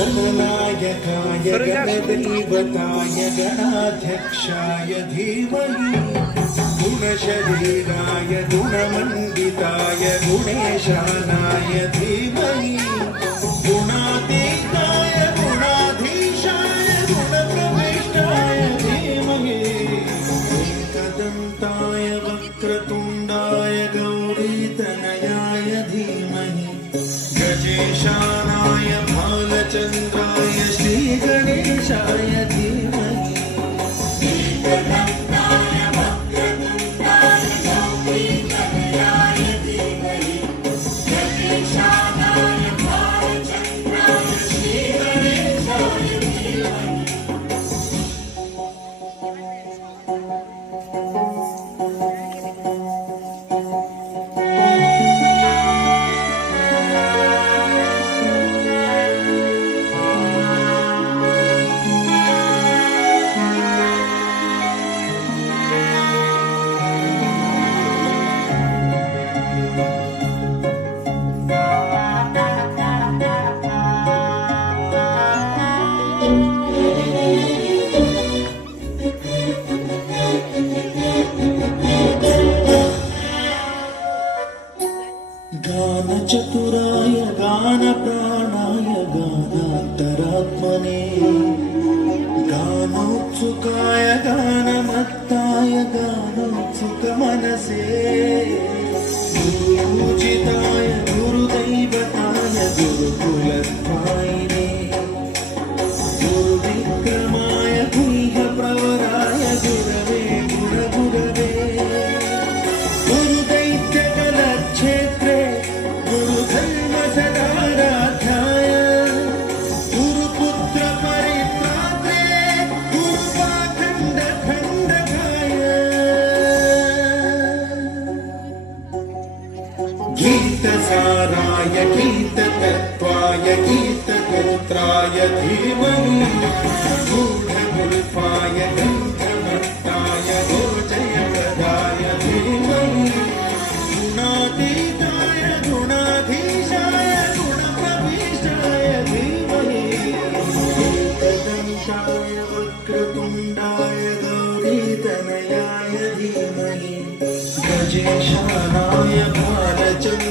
गणनायकाय गणदैवताय गणाध्यक्षाय धीमहि गुणशरीराय गुणमण्डिताय गुणेशानाय धीमहि गुणातीताय गुणाधीशाय गुणप्रविष्टाय धीमहि एकदन्ताय वक्रतुण्डाय गौरीतनयाय धीमहि गजेशानाय भालचन्द्राय श्रीगणेशाय धीमहि गानचतुराय गानप्राणाय गानान्तरात्मने गानोत्सुकाय गानमत्ताय गानोत्सुकमनसे गुरुपूजिताय गुरुदैवताय गुरुकुलस्थायिने गुरुविक्रमाय गुह्यप्रवराय गुरवे गुरगुरवे गुरुदैत्यकलक्षेत्रे गुरुधर्मसदाराध्याय गुरुपुत्रपरित्रात्रे गुरुपाखण्डखण्डकाय गीतसाराय गीततत्त्वाय गीतगोत्राय धीमहि गूढगुल्फाय गन्धमत्ताय गुरुजयप्रदाय धीमहि गुणातीताय गुणाधीशाय गुणप्रविष्टाय धीमहि एकदन्ताय वक्रतुण्डाय गौरीतनयाय धीमहि गजेशानाय भालचन्द्राय